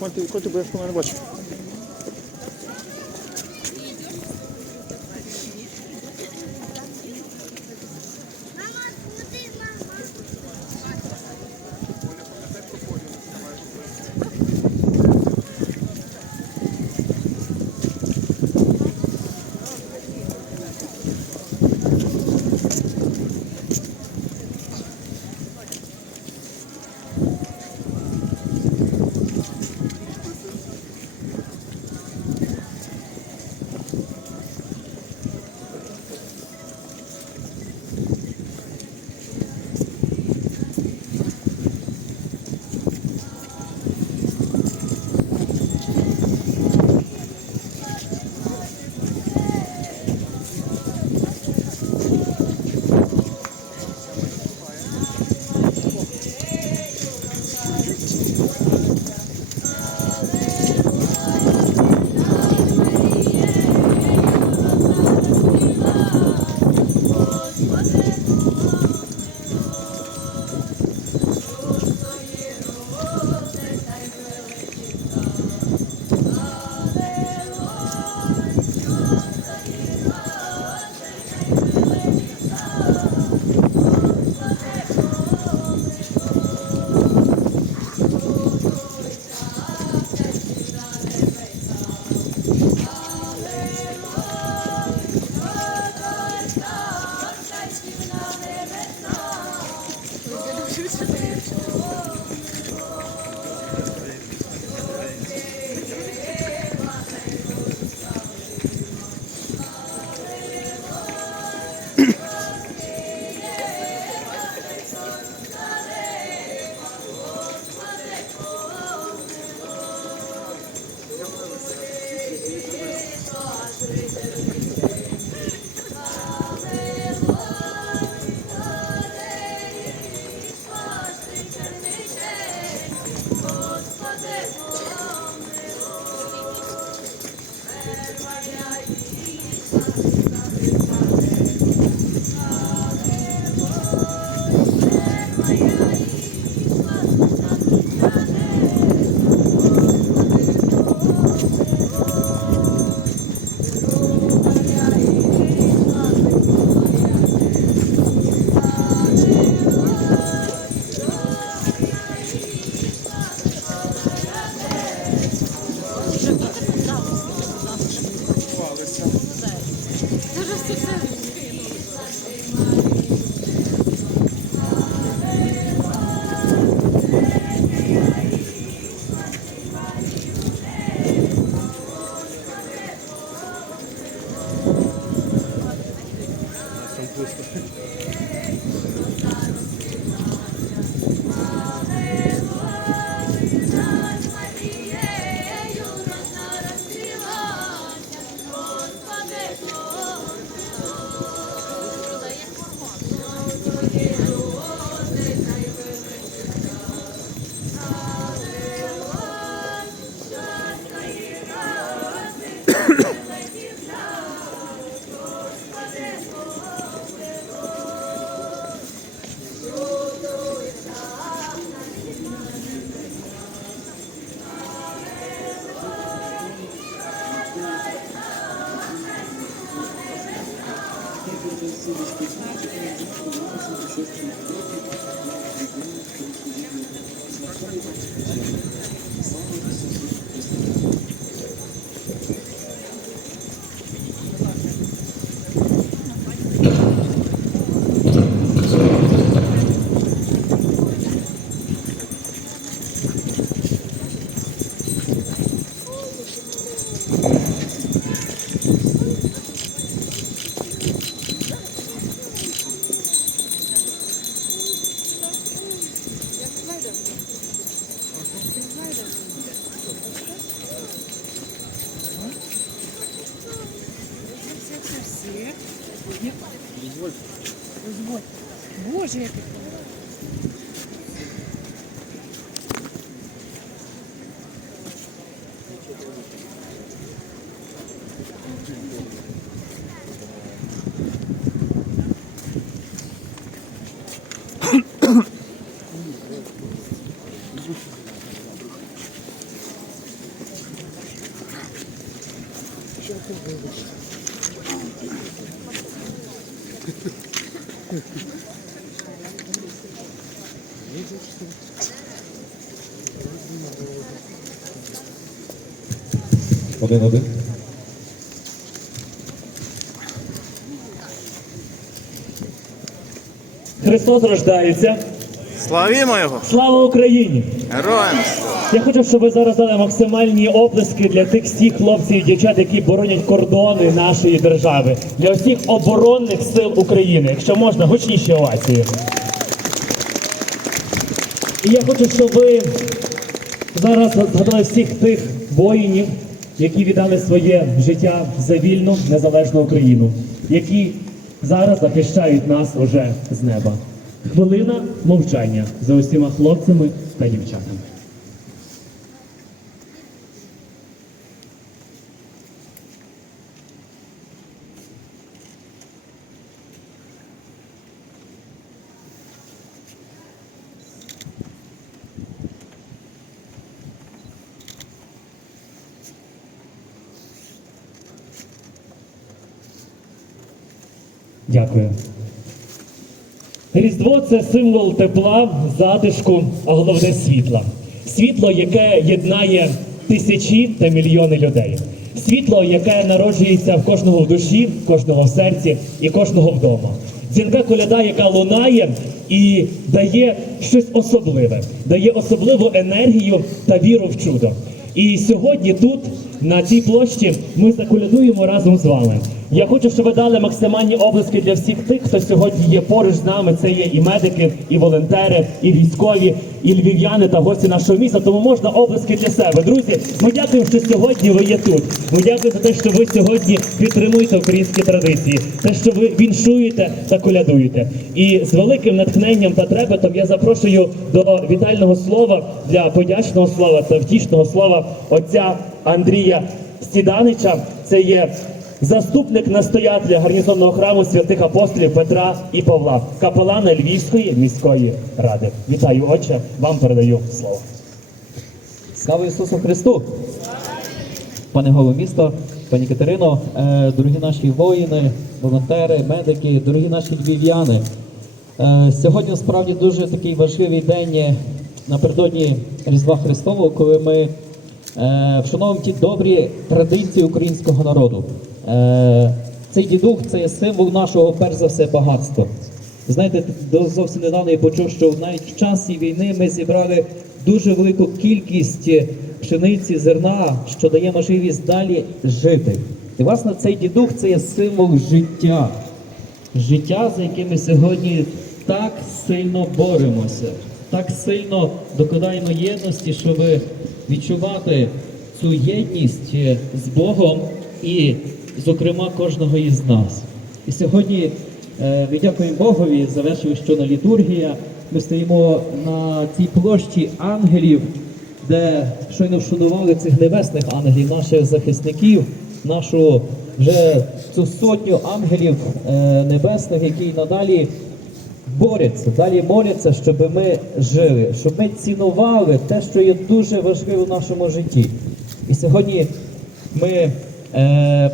Котик, котик, бо я ж 1-1. Христос рождається. Славімо його! Слава Україні! Героям! Я хочу, щоб ви зараз дали максимальні оплески для тих всіх хлопців і дівчат, які боронять кордони нашої держави, для всіх оборонних сил України. Якщо можна, гучніші овації. І я хочу, щоб ви зараз згадали всіх тих воїнів які віддали своє життя за вільну незалежну Україну, які зараз захищають нас уже з неба. Хвилина мовчання за усіма хлопцями та дівчатами. Дякую. Різдво це символ тепла, затишку, а головне світла. Світло, яке єднає тисячі та мільйони людей. Світло, яке народжується в кожного в душі, в кожного в серці і кожного вдома. Дзвінка коляда, яка лунає і дає щось особливе, дає особливу енергію та віру в чудо. І сьогодні тут, на цій площі, ми заколядуємо разом з вами. Я хочу, щоб ви дали максимальні облески для всіх тих, хто сьогодні є поруч з нами. Це є і медики, і волонтери, і військові, і львів'яни та гості нашого міста. Тому можна облески для себе. Друзі, ми дякуємо, що сьогодні ви є тут. Ми дякуємо за те, що ви сьогодні підтримуєте українські традиції, те, що ви віншуєте та колядуєте. І з великим натхненням та трепетом я запрошую до вітального слова для подячного слова та втішного слова отця Андрія Стіданича. Це є заступник настоятеля гарнізонного храму святих апостолів Петра і Павла, капелана Львівської міської ради. Вітаю, отче, вам передаю слово. Слава Ісусу Христу! Пане голово міста, пані Катерино, е, дорогі наші воїни, волонтери, медики, дорогі наші львів'яни. Е, Сьогодні справді дуже такий важливий день е, напередодні Різдва Христового, коли ми вшановуємо ті добрі традиції українського народу. Е, Цей дідух це символ нашого, перш за все, багатства. Знаєте, зовсім недавно я почув, що навіть в часі війни ми зібрали дуже велику кількість пшениці, зерна, що дає можливість далі жити. І власне цей дідух це є символ життя. Життя, за яке ми сьогодні так сильно боремося, так сильно докладаємо єдності, щоб відчувати цю єдність е, з Богом і, зокрема, кожного із нас. І сьогодні е, ми дякуємо Богові, завершили щойно літургія. Ми стоїмо на цій площі ангелів, де щойно вшанували цих небесних ангелів, наших захисників, нашу вже цю сотню ангелів е, небесних, які надалі борються, далі моляться, щоб ми жили, щоб ми цінували те, що є дуже важливо в нашому житті. І сьогодні ми е,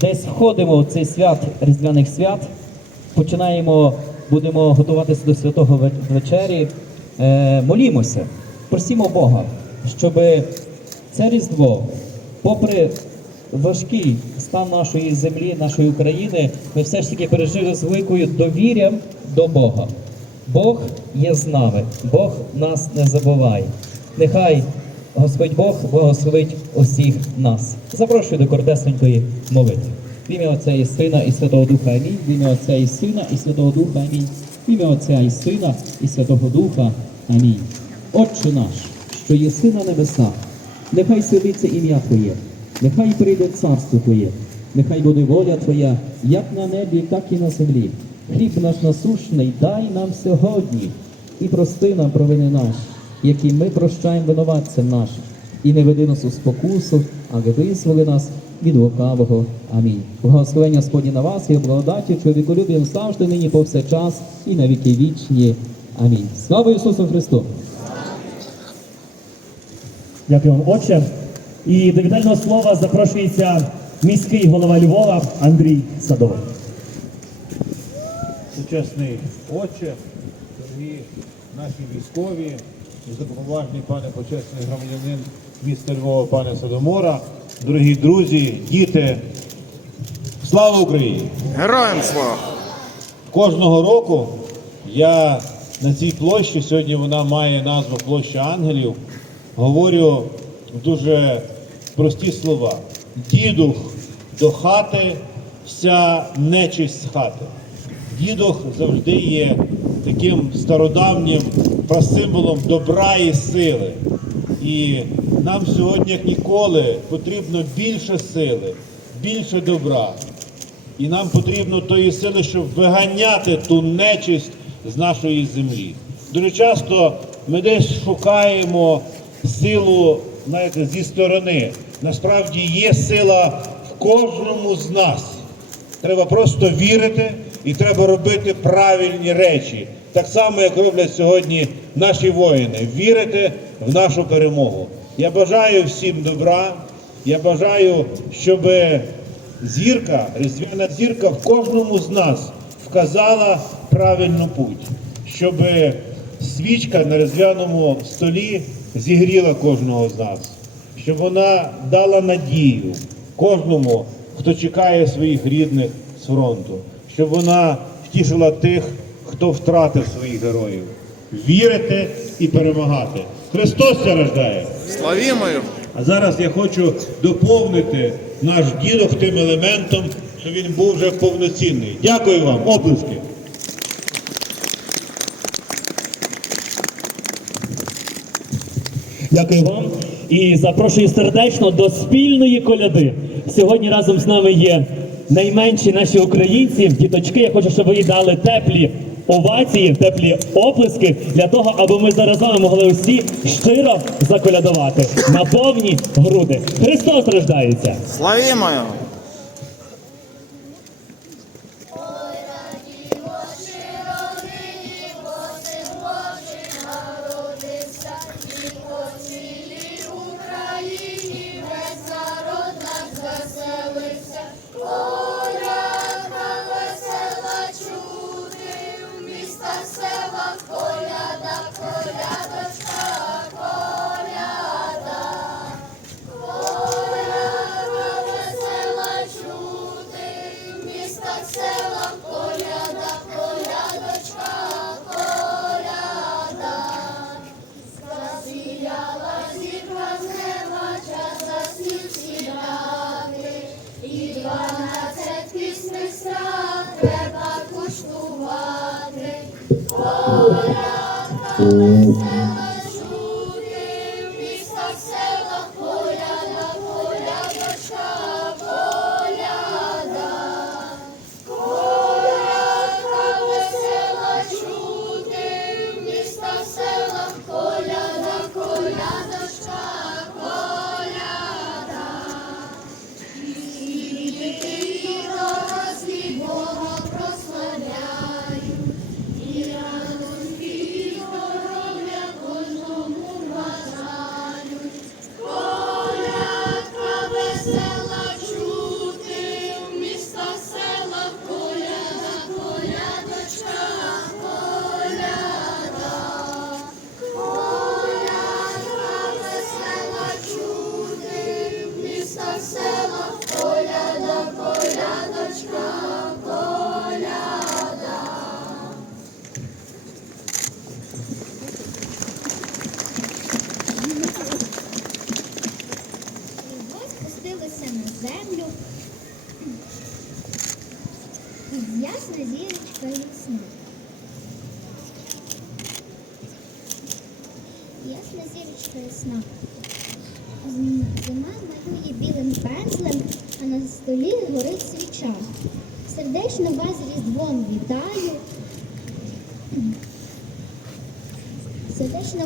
десь входимо в цей свят різдвяних свят, починаємо, будемо готуватися до святого вечері, е, молімося, просімо Бога, щоб це Різдво, попри важкий стан нашої землі, нашої України, ми все ж таки пережили з великою довір'ям до Бога. Бог є з нами, Бог нас не забуває. Нехай Господь Бог благословить усіх нас. Запрошую до коротесенької молитви. В ім'я Отця і Сина і Святого Духа Амінь. В ім'я Отця і Сина і Святого Духа Амінь. В ім'я Отця і Сина і Святого Духа Амінь. Отче наш, що єси на небесах, нехай святиться ім'я Твоє, нехай прийде царство Твоє, нехай буде воля Твоя, як на небі, так і на землі. Хліб наш насушний дай нам сьогодні і прости нам провини наші, які ми прощаємо винуватцям нашим. І не веди нас у спокусу, але визволи нас від лукавого. Амінь. Благословення Господні на вас і благодаті, чоловіколюбієм завжди нині повсякчас і на віки вічні. Амінь. Слава Ісусу Христу! Дякую вам, отче. І до вітального слова запрошується міський голова Львова Андрій Садовий. Сучасний отче, дорогі наші військові, високоповажний пане почесний громадянин міста Львова, пане Содомора, дорогі друзі, діти. Слава Україні! Героям слава! Кожного року я на цій площі, сьогодні вона має назву Площа Ангелів, говорю дуже прості слова. Дідух до хати, вся нечисть з хати. Дідух завжди є таким стародавнім прасимволом добра і сили. І нам сьогодні, як ніколи, потрібно більше сили, більше добра. І нам потрібно тої сили, щоб виганяти ту нечисть з нашої землі. Дуже часто ми десь шукаємо силу, знаєте, зі сторони. Насправді є сила в кожному з нас. Треба просто вірити і треба робити правильні речі. Так само, як роблять сьогодні наші воїни. Вірити в нашу перемогу. Я бажаю всім добра. Я бажаю, щоб зірка, різдвяна зірка в кожному з нас вказала правильну путь, щоб свічка на різдвяному столі зігріла кожного з нас, щоб вона дала надію кожному, хто чекає своїх рідних з фронту, щоб вона втішила тих, хто втратив своїх героїв. Вірити і перемагати. Христос це рождає. Славімо його! А зараз я хочу доповнити наш дідок тим елементом, що він був вже повноцінний. Дякую вам, оплески. Дякую вам і запрошую сердечно до спільної коляди. Сьогодні разом з нами є найменші наші українці, діточки. Я хочу, щоб ви їй дали теплі овації, теплі оплески для того, аби ми зараз вами могли усі щиро заколядувати на повні груди. Христос рождається! Славімо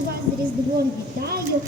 вас з Різдвом вітаю.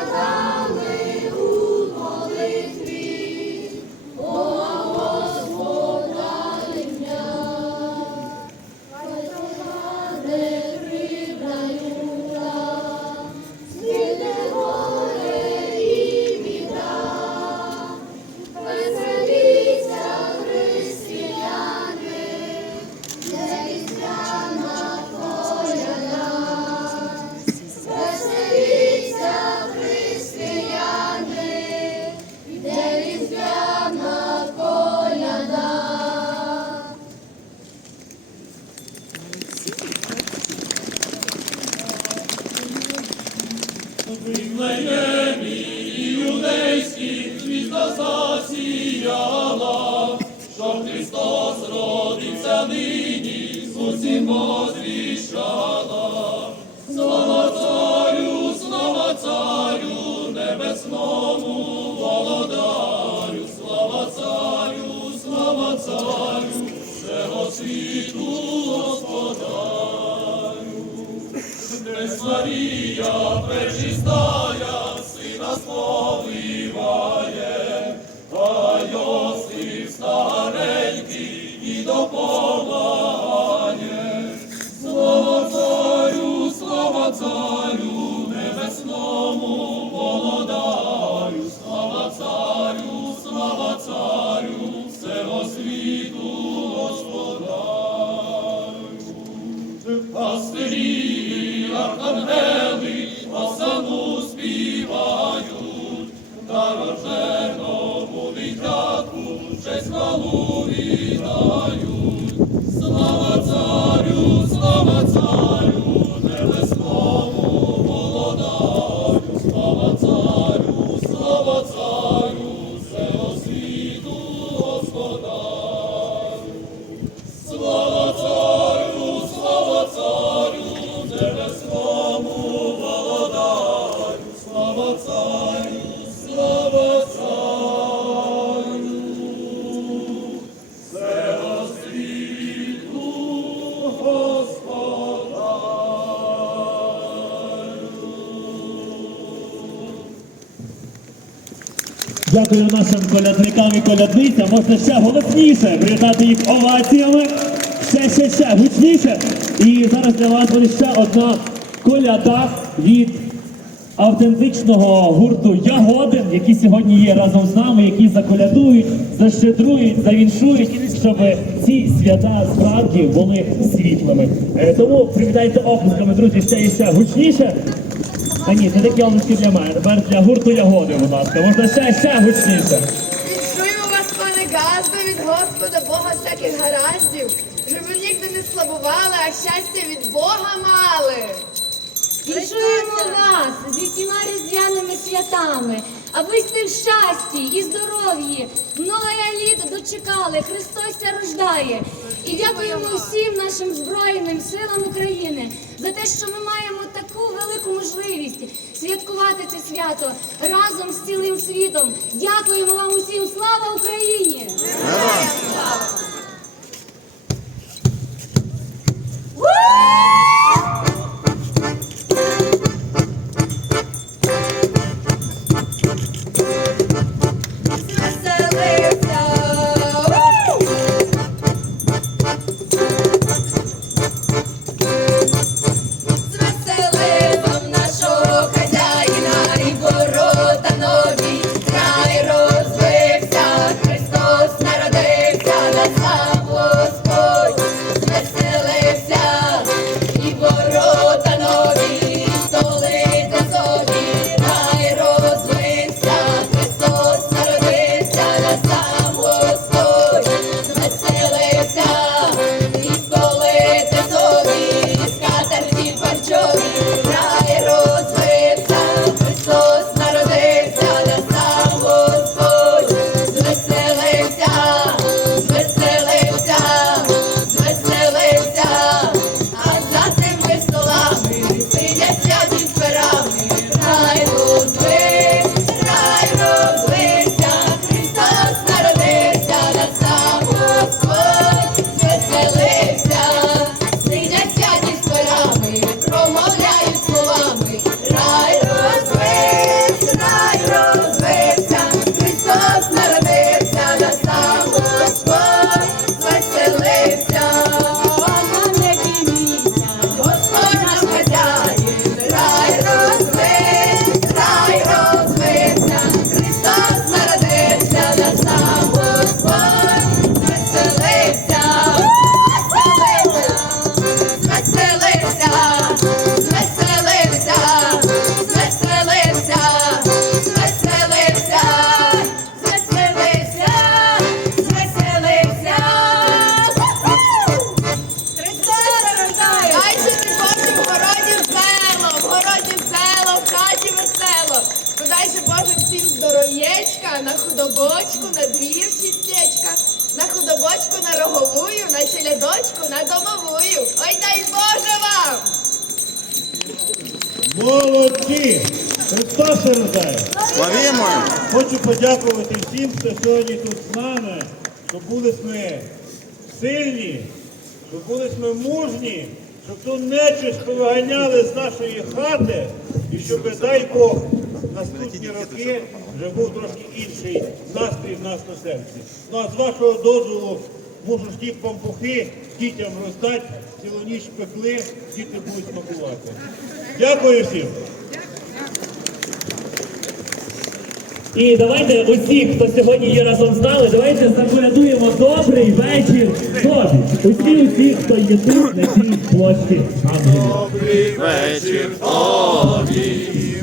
감사합니다. Христос родився нині, усім возвіщала. Слава Царю, слава Царю, небесному володарю, слава Царю, слава Царю, всього світу Господарю. Десь Марія пречиста. пастирі, архангели осану співають, та роженому дитятку честь хвалу вітають, Слава царю, слава царю. Дякую нашим колядникам і колядницям. Можна ще голосніше привітати їх оваціями. Ще, ще, ще гучніше. І зараз для вас буде ще одна коляда від автентичного гурту Ягодин, які сьогодні є разом з нами, які заколядують, защедрують, завіншують, щоб ці свята справді були світлими. Е, Тому привітайте оплесками, друзі, ще і ще гучніше. А ні, це такі обласки для мене. Тепер для гурту Ягоди, будь ласка. Можна ще, ще гучніше. Віншуємо вас, пане Газдо, від Господа Бога всяких гараздів, щоб ви нігде не слабували, а щастя від Бога мали. Віншуємо вас зі всіма різдвяними святами, а ви сте в щасті і здоров'ї, многоя літ дочекали, Христос ся рождає. І дякуємо всім нашим Збройним силам України за те, що ми маємо таку велику можливість святкувати це свято разом з цілим світом. Дякуємо вам усім. Слава Україні! Звеселився. Молодці! Христос рождає! Славімо! Хочу подякувати всім, хто сьогодні тут з нами, щоб були ми сильні, щоб були ми мужні, щоб ту нечисть повиганяли з нашої хати, і щоб, дай Бог, наступні роки вже був трошки інший настрій в нас на серці. Ну а з вашого дозволу ж ті пампухи дітям роздати, цілу ніч пекли, діти будуть смакувати. Дякую всім. І давайте усі, хто сьогодні є разом з нами, давайте заколядуємо добрий вечір тобі. Усі, усі, хто є тут на цій площі ангелів. Вечір Калачі,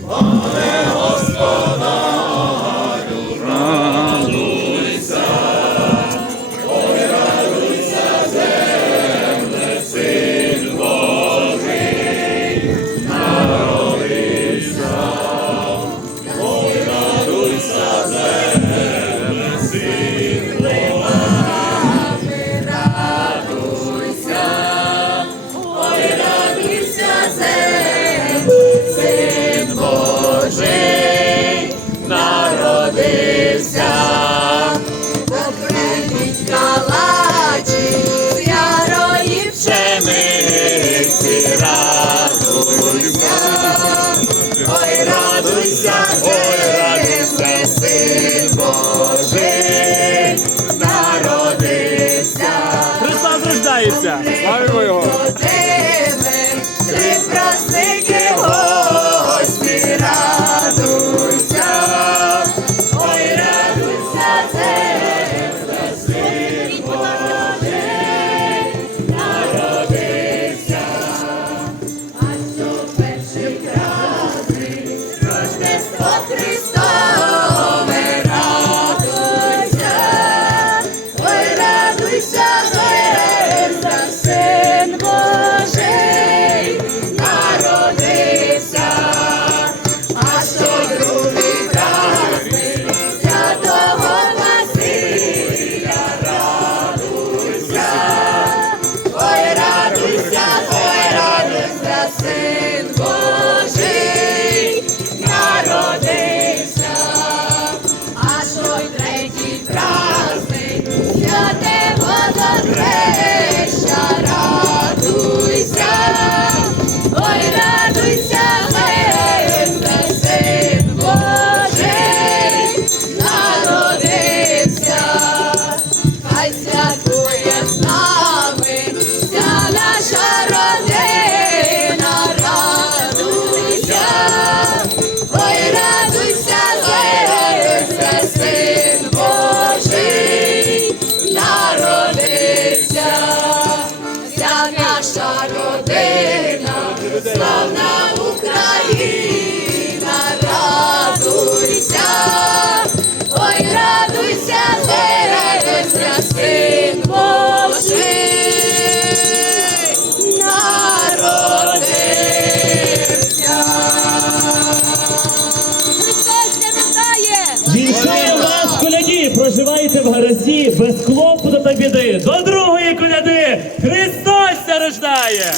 без клопоту та біди. До другої коляди! Христос ся рождає!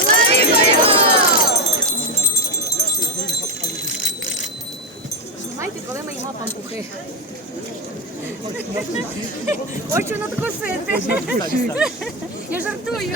Коли ми їмо пампухи? Хочу надкусити. Я жартую.